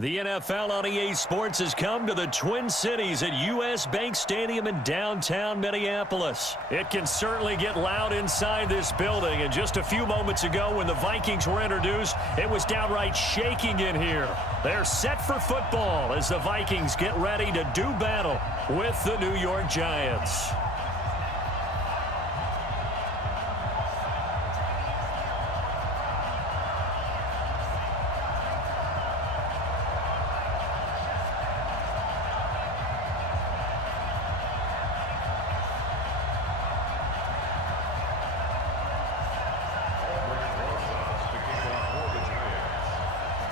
The NFL on EA Sports has come to the Twin Cities at US Bank Stadium in downtown Minneapolis. It can certainly get loud inside this building, and just a few moments ago when the Vikings were introduced, it was downright shaking in here. They're set for football as the Vikings get ready to do battle with the New York Giants.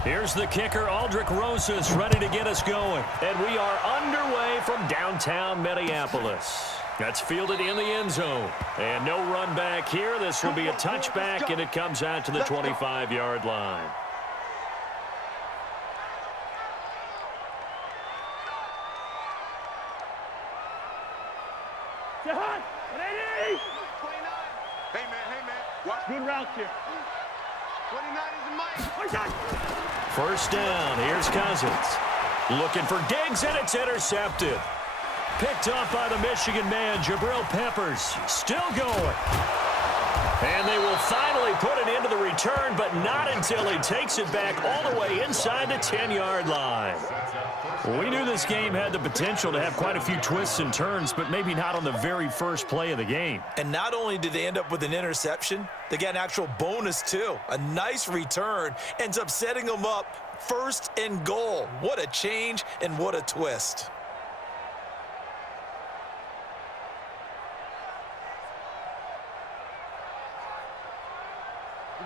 Here's the kicker, Aldrich Rosas, ready to get us going. And we are underway from downtown Minneapolis. That's fielded in the end zone. And no run back here. This will be a touchback, and it comes out to the 25-yard line. Good route here. 29 is the mic. First down, here's Cousins. Looking for Diggs, and it's intercepted. Picked off by the Michigan man, Jabril Peppers. Still going. And they will finally put it into the return, but not until he takes it back all the way inside the 10-yard line. We knew this game had the potential to have quite a few twists and turns, but maybe not on the very first play of the game. And not only did they end up with an interception, they got an actual bonus too. A nice return ends up setting them up first and goal. What a change and what a twist.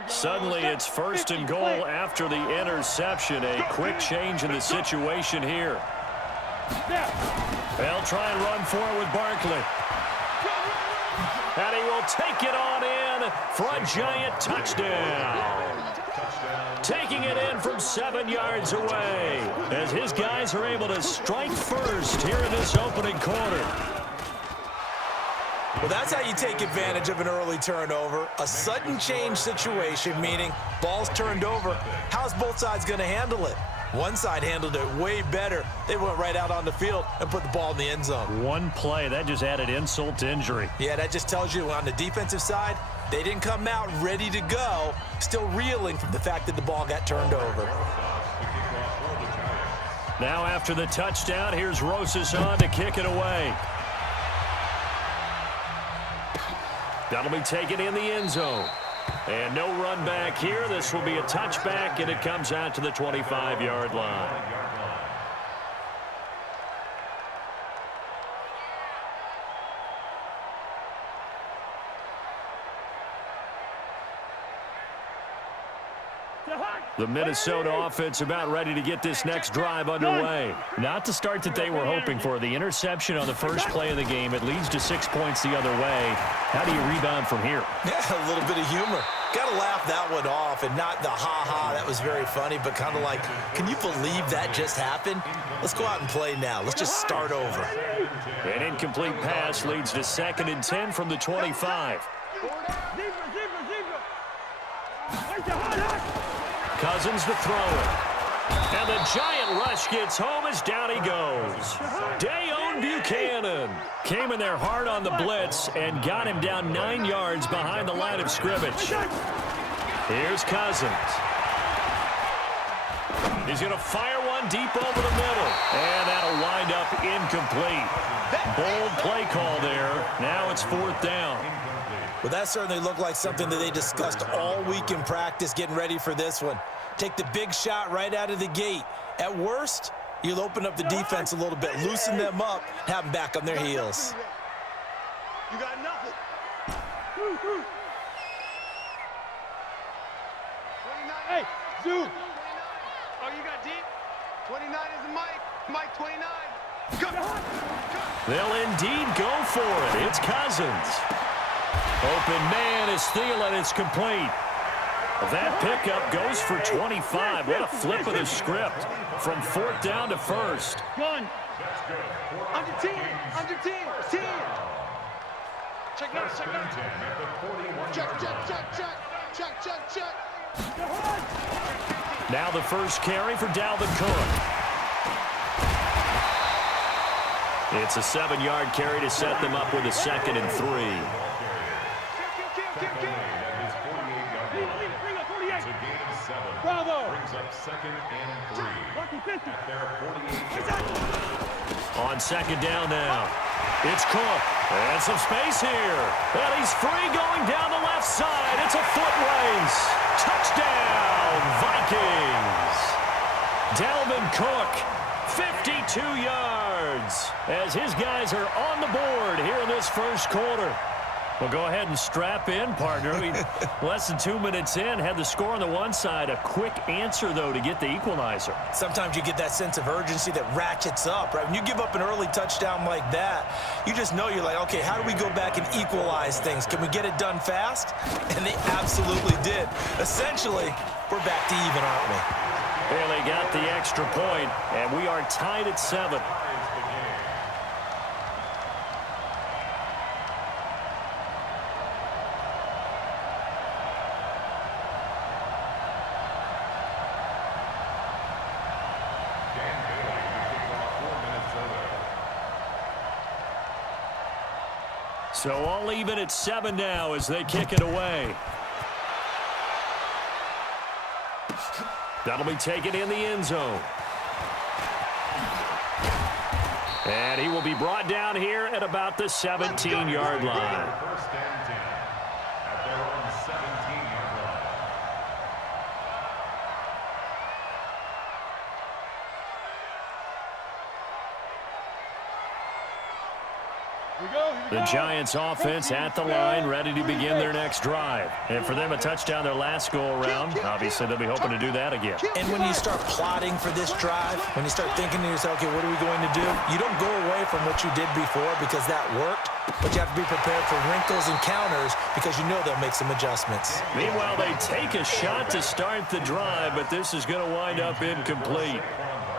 Suddenly, it's first and goal after the interception. A quick change in the situation here. They'll try and run for it with Barkley. And he will take it on in for a Giant touchdown. Taking it in from 7 yards away as his guys are able to strike first here in this opening quarter. Well, that's how you take advantage of an early turnover. A sudden change situation, meaning ball's turned over. How's both sides going to handle it? One side handled it way better. They went right out on the field and put the ball in the end zone. One play, that just added insult to injury. Yeah, that just tells you on the defensive side, they didn't come out ready to go, still reeling from the fact that the ball got turned over. Now after the touchdown, here's Rosas on to kick it away. That'll be taken in the end zone. And no run back here. This will be a touchback, and it comes out to the 25-yard line. The Minnesota offense about ready to get this next drive underway. Not the start that they were hoping for. The interception on the first play of the game. It leads to 6 points the other way. How do you rebound from here? Yeah, a little bit of humor. Got to laugh that one off, and not the ha-ha, that was very funny, but kind of like, can you believe that just happened? Let's go out and play now. Let's just start over. An incomplete pass leads to 2nd and 10 from the 25. Cousins to throw it. And the Giant rush gets home as down he goes. Dayon Buchanan came in there hard on the blitz and got him down 9 yards behind the line of scrimmage. Here's Cousins. He's going to fire one deep over the middle. And that'll wind up incomplete. Bold play call there. Now it's 4th down. Well, that certainly looked like something that they discussed all week in practice getting ready for this one. Take the big shot right out of the gate. At worst, you'll open up the defense a little bit, loosen them up, have them back on their heels. You got nothing. 29. Hey, Zoo. Oh, you got deep? 29 is the mic. Mike 29. Go. They'll indeed go for it. It's Cousins. Open man is Thielen. It's complete. That pickup goes for 25. What a flip of the script from 4th down to 1st. Gun. Under 10. Under 10. 10. Check now. Check now. Check. Check. Check. Check. Check. Check. Check. Now the first carry for Dalvin Cook. It's a 7-yard carry to set them up with a 2nd and 3. Bravo. Brings up 2nd and 3 at their 48-yard line. On 2nd down now. It's Cook. And some space here. And he's free going down the left side. It's a foot race. Touchdown, Vikings. Dalvin Cook, 52 yards, as his guys are on the board here in this first quarter. Well, go ahead and strap in, partner. Less than 2 minutes in, had the score on the one side. A quick answer, though, to get the equalizer. Sometimes you get that sense of urgency that ratchets up, right? When you give up an early touchdown like that, you just know you're like, okay, how do we go back and equalize things? Can we get it done fast? And they absolutely did. Essentially, we're back to even, aren't we? Bailey got the extra point, and we are tied at 7. So all even at 7 now as they kick it away. That'll be taken in the end zone. And he will be brought down here at about the 17-yard line. First and 10 at their own 17-yard line. The Giants offense at the line, ready to begin their next drive. And for them, a touchdown their last go-around. Obviously, they'll be hoping to do that again. And when you start plotting for this drive, when you start thinking to yourself, okay, what are we going to do? You don't go away from what you did before because that worked, but you have to be prepared for wrinkles and counters because you know they'll make some adjustments. Meanwhile, they take a shot to start the drive, but this is going to wind up incomplete.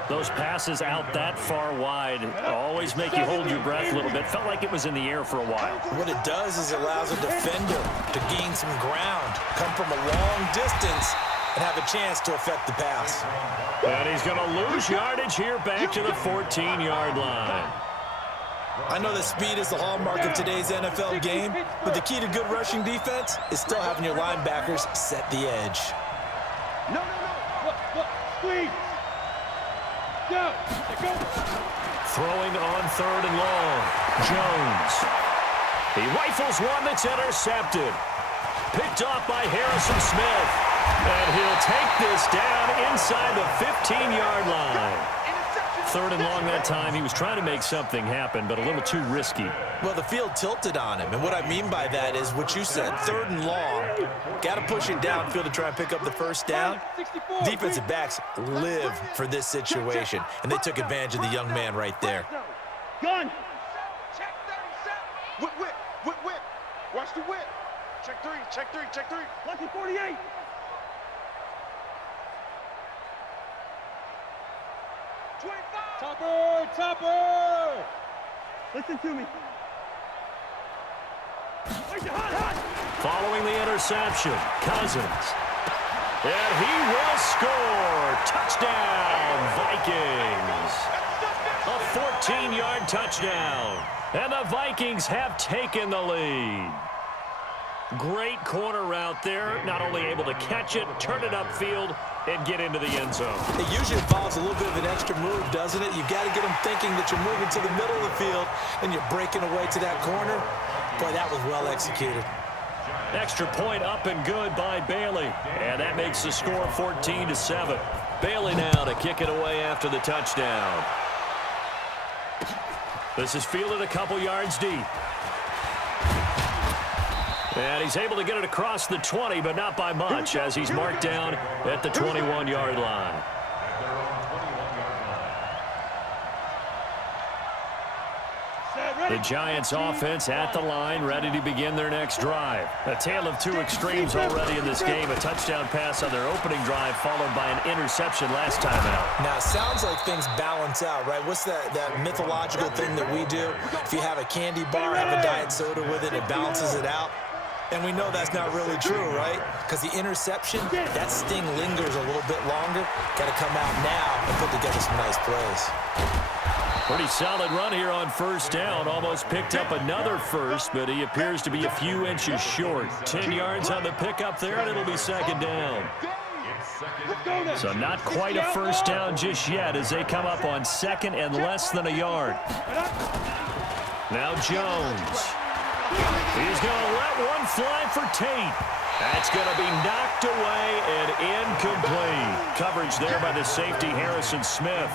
Those passes out that far wide always make you hold your breath a little bit. Felt like it was in the air for a while. What it does is it allows a defender to gain some ground, come from a long distance, and have a chance to affect the pass. And he's going to lose yardage here back to the 14-yard line. I know that speed is the hallmark of today's NFL game, but the key to good rushing defense is still having your linebackers set the edge. No. Look. Squeeze. Go. Throwing on 3rd and long. Jones. He rifles one that's intercepted. Picked off by Harrison Smith. And he'll take this down inside the 15-yard line. 3rd and long that time. He was trying to make something happen, but a little too risky. Well, the field tilted on him, and what I mean by that is what you said, 3rd and long. Got to push it downfield to try and pick up the first down. Defensive backs live for this situation, and they took advantage of the young man right there. Gun. Check 37. Whip. Watch the whip. Check 3. Lucky 48. Topper! Listen to me. Following the interception, Cousins. And he will score. Touchdown, Vikings. A 14-yard touchdown. And the Vikings have taken the lead. Great corner route there. Not only able to catch it, turn it upfield, and get into the end zone. It usually involves a little bit of an extra move, doesn't it? You've got to get them thinking that you're moving to the middle of the field and you're breaking away to that corner. Boy, that was well executed. Extra point up and good by Bailey. And that makes the score 14-7. Bailey now to kick it away after the touchdown. This is fielded a couple yards deep. And he's able to get it across the 20, but not by much, as he's marked down at the 21-yard line. The Giants offense at the line, ready to begin their next drive. A tale of two extremes already in this game. A touchdown pass on their opening drive, followed by an interception last time out. Now, it sounds like things balance out, right? What's that mythological thing that we do? If you have a candy bar, have a diet soda with it, it balances it out. And we know that's not really true, right? Because the interception, that sting lingers a little bit longer. Got to come out now and put together some nice plays. Pretty solid run here on first down. Almost picked up another first, but he appears to be a few inches short. 10 yards on the pickup there, and it'll be second down. So not quite a first down just yet as they come up on second and less than a yard. Now Jones. He's going to let one fly for Tate. That's going to be knocked away and incomplete. Coverage there by the safety, Harrison Smith.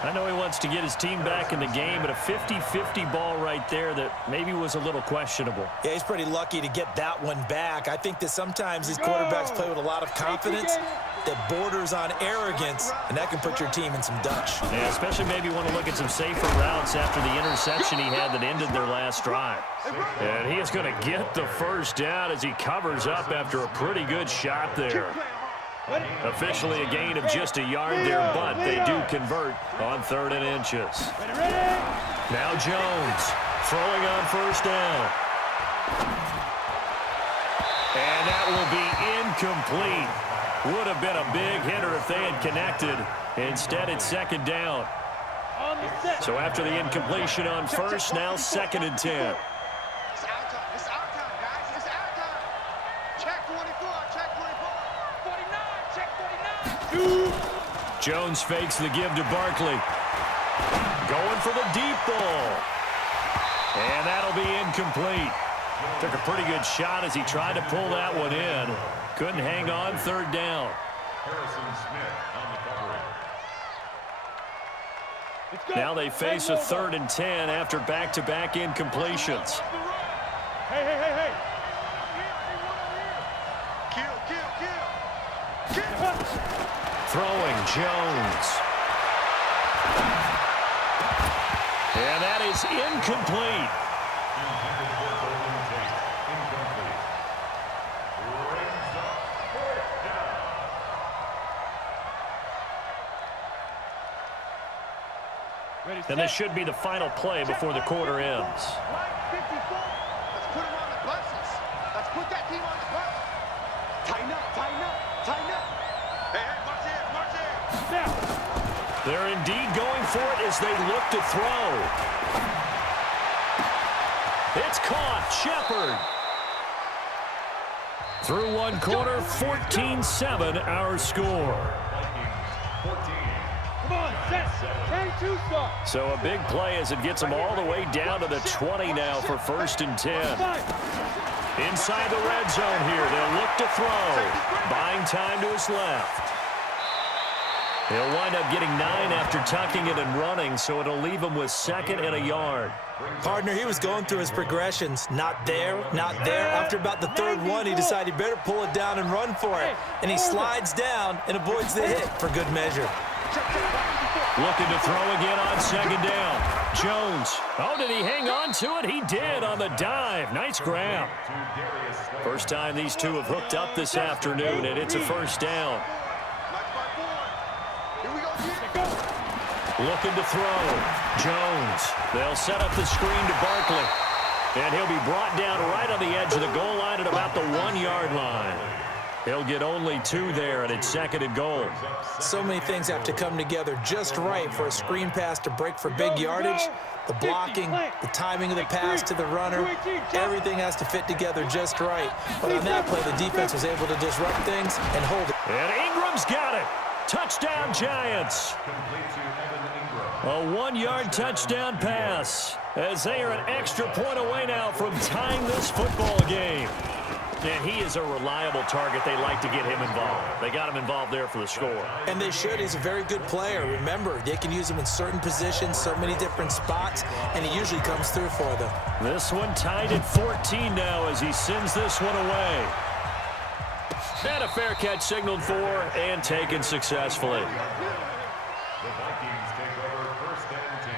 I know he wants to get his team back in the game, but a 50-50 ball right there that maybe was a little questionable. Yeah, he's pretty lucky to get that one back. I think that sometimes these quarterbacks play with a lot of confidence that borders on arrogance, and that can put your team in some dutch. Yeah, especially maybe want to look at some safer routes after the interception he had that ended their last drive. And he is going to get the first down as he covers up after a pretty good shot there. Officially a gain of just a yard there, but they do convert on 3rd and inches. Now Jones throwing on first down. And that will be incomplete. Would have been a big hitter if they had connected. Instead, it's second down. So after the incompletion on first, now 2nd and 10. Jones fakes the give to Barkley. Going for the deep ball. And that'll be incomplete. Took a pretty good shot as he tried to pull that one in. Couldn't hang on, 3rd down. Now they face a 3rd and 10 after back-to-back incompletions. Hey. Throwing Jones. And that is incomplete. And this should be the final play before the quarter ends. Let's put him on the buses. Let's put that team on the bus. Tighten up. Hey, march in. They're indeed going for it as they look to throw. It's caught. Shepard. Through one quarter, 14-7 our score. So a big play as it gets them all the way down to the 20 now for 1st and 10. Inside the red zone here, they'll look to throw. Buying time to his left. He'll wind up getting 9 after tucking it and running, so it'll leave him with 2nd and a yard. Partner, he was going through his progressions. Not there. After about the 3rd one, he decided he better pull it down and run for it. And he slides down and avoids the hit for good measure. Looking to throw again on 2nd down. Jones. Oh, did he hang on to it? He did on the dive. Nice grab. First time these two have hooked up this afternoon, and it's a first down. Looking to throw. Jones. They'll set up the screen to Barkley. And he'll be brought down right on the edge of the goal line at about the 1-yard line. He'll get only 2 there, and it's 2nd and goal. So many things have to come together just right for a screen pass to break for big yardage. The blocking, the timing of the pass to the runner, everything has to fit together just right. But on that play, the defense was able to disrupt things and hold it. And Ingram's got it. Touchdown, Giants. A 1-yard touchdown pass as they are an extra point away now from tying this football game. And he is a reliable target. They like to get him involved. They got him involved there for the score. And they should. He's a very good player. Remember, they can use him in certain positions, so many different spots, and he usually comes through for them. This one tied at 14 now as he sends this one away. And a fair catch signaled for and taken successfully. The Vikings take over 1st and 10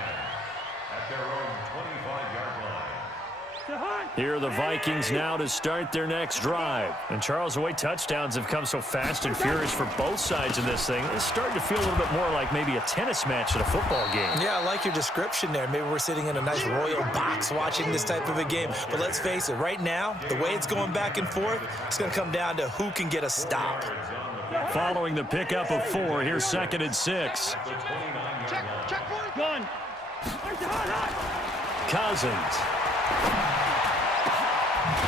at their own 25-yard line. Here are the Vikings now to start their next drive. And Charles, the way touchdowns have come so fast and furious for both sides in this thing, it's starting to feel a little bit more like maybe a tennis match at a football game. Yeah, I like your description there. Maybe we're sitting in a nice royal box watching this type of a game. But let's face it, right now, the way it's going back and forth, it's going to come down to who can get a stop. Following the pickup of 4, here's 2nd and 6. Check, boy. Gun. Cousins.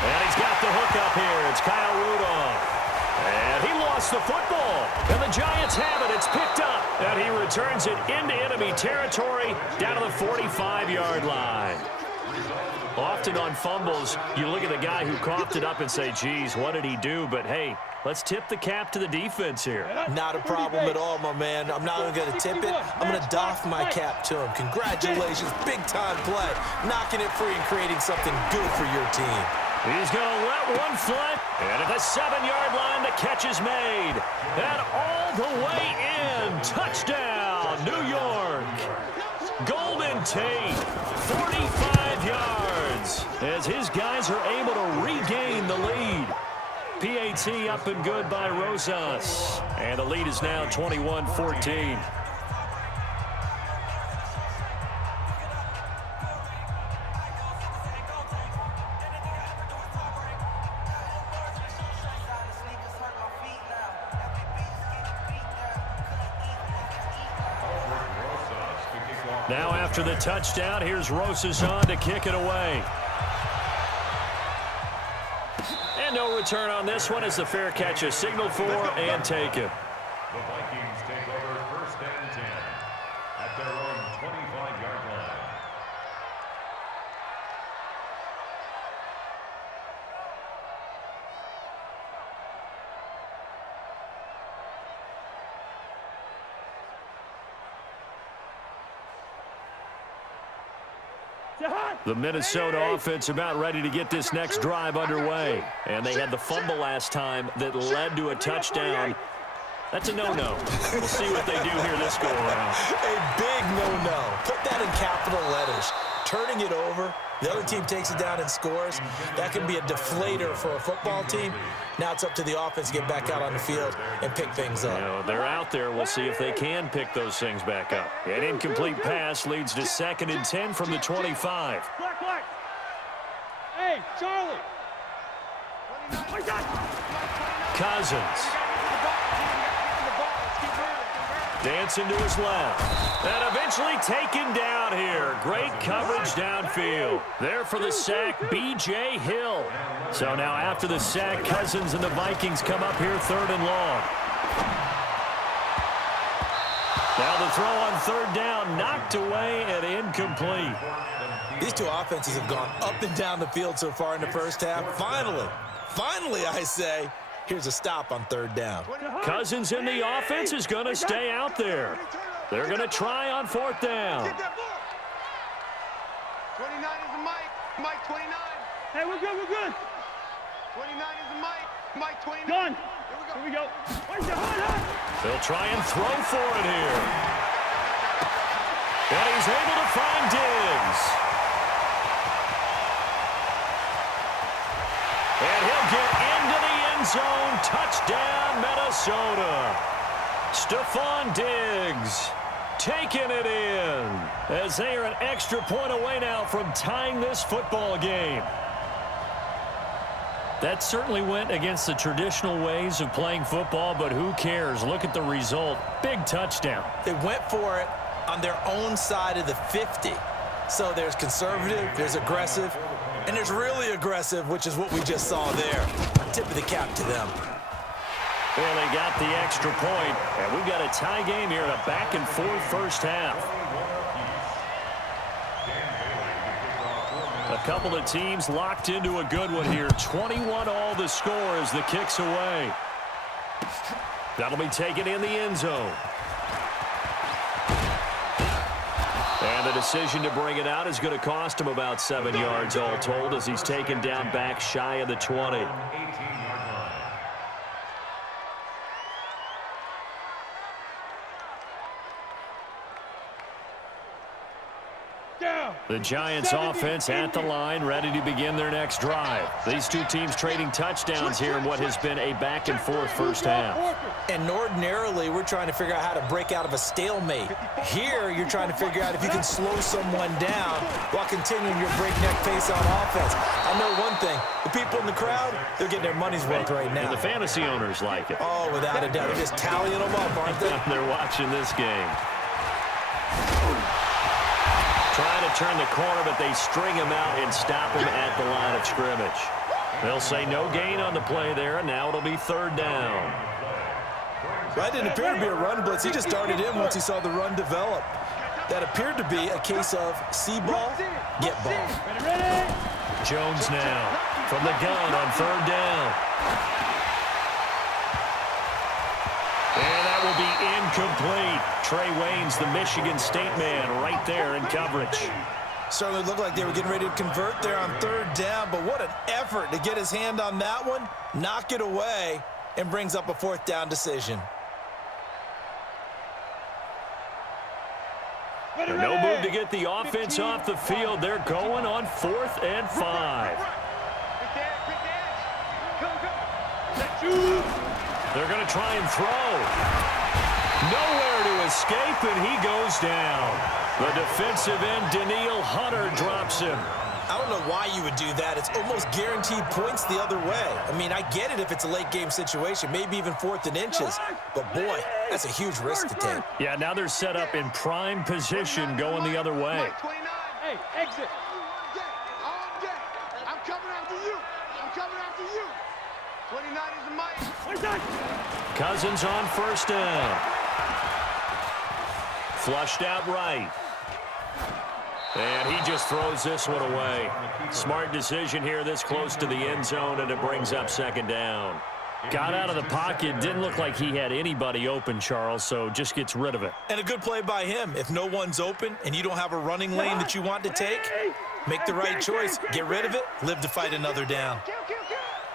And he's got the hook up here. It's Kyle Rudolph. And he lost the football. And the Giants have it. It's picked up. And he returns it into enemy territory down to the 45-yard line. Often on fumbles, you look at the guy who coughed it up and say, geez, what did he do? But, hey, let's tip the cap to the defense here. Not a problem at all, my man. I'm not even going to tip it. I'm going to doff my cap to him. Congratulations. Big-time play. Knocking it free and creating something good for your team. He's going to let one fly. And at the 7-yard line, the catch is made. And all the way in. Touchdown, New York. Golden Tate, 45 yards. As his guys are able to regain the lead. PAT up and good by Rosas. And the lead is now 21-14. Now after the touchdown, here's Rosas on to kick it away. And no return on this one as the fair catch is signaled for and taken. The Vikings take over 1st and 10 at their own 25-yard line. The Minnesota offense about ready to get this next drive underway. And they had the fumble last time that led to a touchdown. That's a no-no. We'll see what they do here this go-around. A big no-no. Put that in capital letters. Turning it over, the other team takes it down and scores. That can be a deflator for a football team. Now it's up to the offense to get back out on the field and pick things up. You know, they're out there. We'll see if they can pick those things back up. An incomplete pass leads to 2nd and 10 from the 25. Black. Hey, Charlie. Cousins. Dancing to his left. And eventually taken down here. Great coverage downfield. There for the sack, B.J. Hill. So now after the sack, Cousins and the Vikings come up here 3rd and long. Now the throw on 3rd down, knocked away and incomplete. These two offenses have gone up and down the field so far in the first half. Finally, I say, here's a stop on 3rd down. Cousins in the offense is going to stay out there. They're going to try on 4th down. 29 is the Mike. Mike 29. Hey, we're good. 29 is the Mike. Mike 29. Gun. Here we go. They'll try and throw for it here. And he's able to find Diggs. And he'll get into the end zone. Touchdown, Minnesota. Stephon Diggs taking it in as they are an extra point away now from tying this football game. That certainly went against the traditional ways of playing football, but who cares? Look at the result. Big touchdown. They went for it on their own side of the 50. So there's conservative, there's aggressive, and there's really aggressive, which is what we just saw there. Tip of the cap to them. Well, they got the extra point, and we've got a tie game here in a back-and-forth first half. A couple of teams locked into a good one here. 21 all the score as the kick's away. That'll be taken in the end zone. And the decision to bring it out is going to cost him about 7 yards all told as he's taken down back shy of the 20. down. The Giants offense at the line, ready to begin their next drive. These two teams trading touchdowns here in what has been a back-and-forth first half. And ordinarily, we're trying to figure out how to break out of a stalemate. Here, you're trying to figure out if you can slow someone down while continuing your breakneck pace on offense. I know one thing. The people in the crowd, they're getting their money's worth right now. And the fantasy owners like it. Oh, without a doubt. They're just tallying them up, aren't they? They're watching this game. Trying to turn the corner, but they string him out and stop him at the line of scrimmage. They'll say no gain on the play there, and now it'll be third down. That didn't appear to be a run blitz. He just darted in once he saw the run develop. That appeared to be a case of see ball, get ball. Jones now from the gun on third down. And that will be incomplete. Trey Waynes, the Michigan State man, right there in coverage. Certainly looked like they were getting ready to convert there on third down, but what an effort to get his hand on that one, knock it away, and brings up a fourth down decision. No move to get the offense off the field. They're going on 4th and 5. They're going to try and throw. Nowhere to escape, and he goes down. The defensive end, Daniil Hunter, drops him. I don't know why you would do that. It's almost guaranteed points the other way. I mean, I get it if it's a late-game situation, maybe even 4th and inches. But, boy, that's a huge risk to take. Yeah, now they're set up in prime position going the other way. Hey, exit. I'm coming after you. I'm coming after you. 29 is the mic. Cousins on first down. Flushed out right. And he just throws this one away. Smart decision here this close to the end zone, and it brings up second down. Got out of the pocket. Didn't look like he had anybody open, Charles, so just gets rid of it. And a good play by him. If no one's open and you don't have a running lane that you want to take, make the right choice. Get rid of it. Live to fight another down.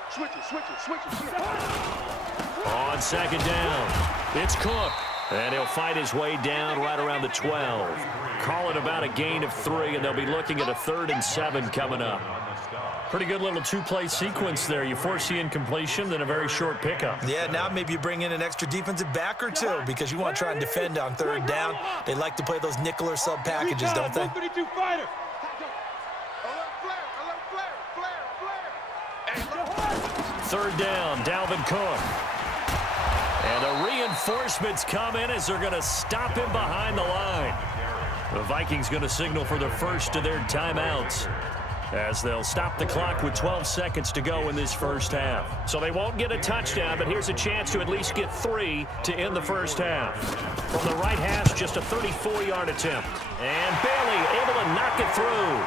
Switch it. On second down, it's Cook. And he'll fight his way down right around the 12. Call it about a gain of 3, and they'll be looking at a 3rd and 7 coming up. Pretty good little two-play sequence there. You force the incompletion, then a very short pickup. Yeah, now maybe you bring in an extra defensive back or two because you want to try and defend on third down. They like to play those nickel or sub packages, don't they? 132 fighter. Third down, Dalvin Cook. And the reinforcements come in as they're going to stop him behind the line. The Vikings going to signal for the first of their timeouts as they'll stop the clock with 12 seconds to go in this first half. So they won't get a touchdown, but here's a chance to at least get 3 to end the first half. From the right hash, just a 34-yard attempt. And Bailey able to knock it through.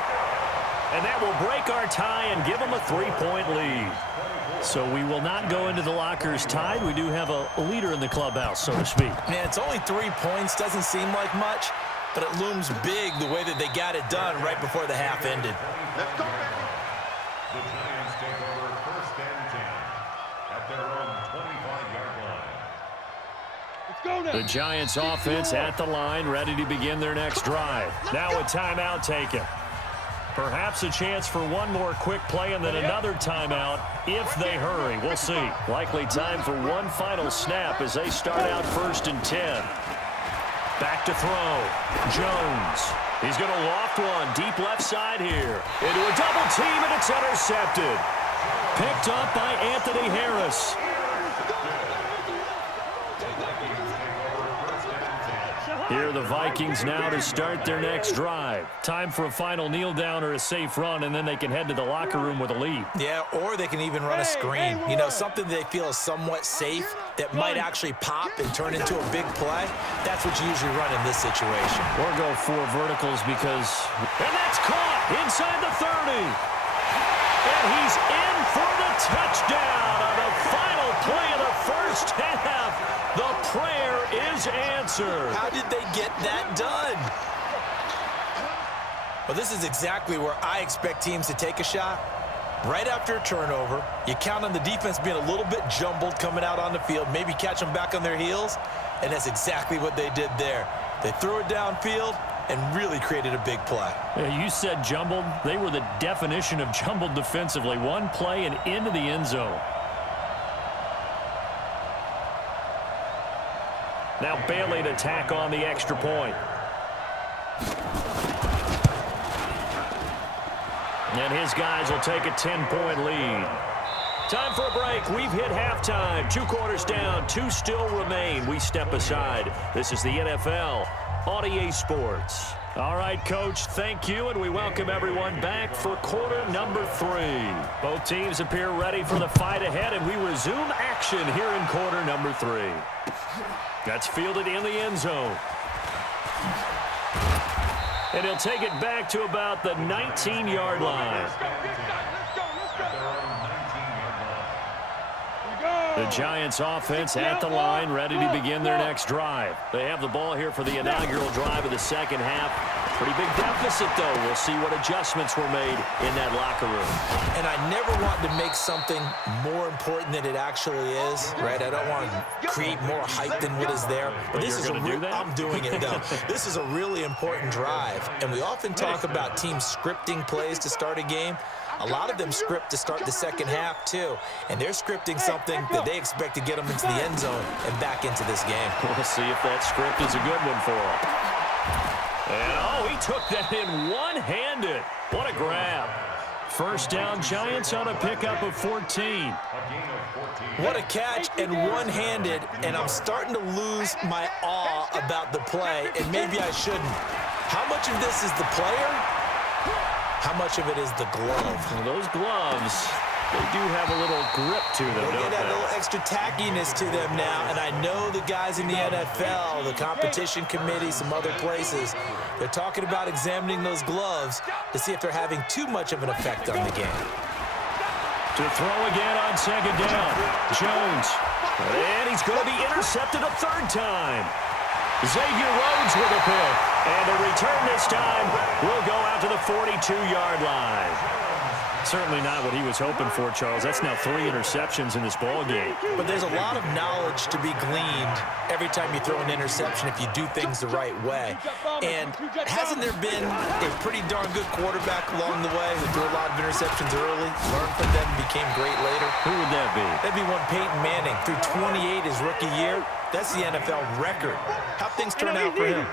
And that will break our tie and give them a 3-point lead. So we will not go into the lockers tied. We do have a leader in the clubhouse, so to speak. Man, it's only 3 points. Doesn't seem like much, but it looms big the way that they got it done right before the half ended. Let's go, baby. The Giants take over 1st and 10 at their own 25-yard line. Let's go now. The Giants offense at the line, ready to begin their next drive. Now a timeout taken. Perhaps a chance for one more quick play and then another timeout if they hurry. We'll see. Likely time for one final snap as they start out 1st and 10. Back to throw. Jones. He's going to loft one deep left side here. Into a double team, and it's intercepted. Picked up by Anthony Harris. Here are the Vikings now to start their next drive. Time for a final kneel down or a safe run, and then they can head to the locker room with a lead. Yeah, or they can even run a screen. You know, something they feel is somewhat safe that might actually pop and turn into a big play. That's what you usually run in this situation. Or go 4 verticals because... And that's caught inside the 30. And he's in for the touchdown on the final play of the first half. The prayer is answered. How did they get that done? Well, this is exactly where I expect teams to take a shot. Right after a turnover, you count on the defense being a little bit jumbled coming out on the field, maybe catch them back on their heels, and that's exactly what they did there. They threw it downfield, and really created a big play. Yeah, you said jumbled. They were the definition of jumbled defensively. One play and into the end zone. Now Bailey to tack on the extra point. And his guys will take a 10-point lead. Time for a break. We've hit halftime. 2 quarters down. 2 still remain. We step aside. This is the NFL on EA Sports. All right, Coach, thank you, and we welcome everyone back for quarter number 3. Both teams appear ready for the fight ahead, and we resume action here in quarter number 3. That's fielded in the end zone. And he'll take it back to about the 19-yard line. The Giants offense at the line, ready to begin their next drive. They have the ball here for the inaugural drive of the second half. Pretty big deficit, though. We'll see what adjustments were made in that locker room. And I never want to make something more important than it actually is, right? I don't want to create more hype than what is there. But this is I'm doing it, though. This is a really important drive. And we often talk about teams scripting plays to start a game. A lot of them script to start the second half, too. And they're scripting something that they expect to get them into the end zone and back into this game. We'll see if that script is a good one for them. And, oh, he took that in one-handed. What a grab. First down, Giants on a pickup of 14. What a catch and one-handed, and I'm starting to lose my awe about the play, and maybe I shouldn't. How much of this is the player? How much of it is the glove? Well, those gloves, they do have a little grip to them, They don't get that they? little extra tackiness to them now, and I know the guys in the NFL, the competition committee, some other places, they're talking about examining those gloves to see if they're having too much of an effect on the game. To throw again on second down. Jones. And he's going to be intercepted a third time. Xavier Rhodes with a pick. And a return this time will go out to the 42-yard line. Certainly not what he was hoping for, Charles. That's now 3 interceptions in this ball game. But there's a lot of knowledge to be gleaned every time you throw an interception if you do things the right way. And hasn't there been a pretty darn good quarterback along the way who threw a lot of interceptions early, learned from them, and became great later? Who would that be? That'd be one Peyton Manning. Threw 28 his rookie year. That's the NFL record. How'd things turn out for him?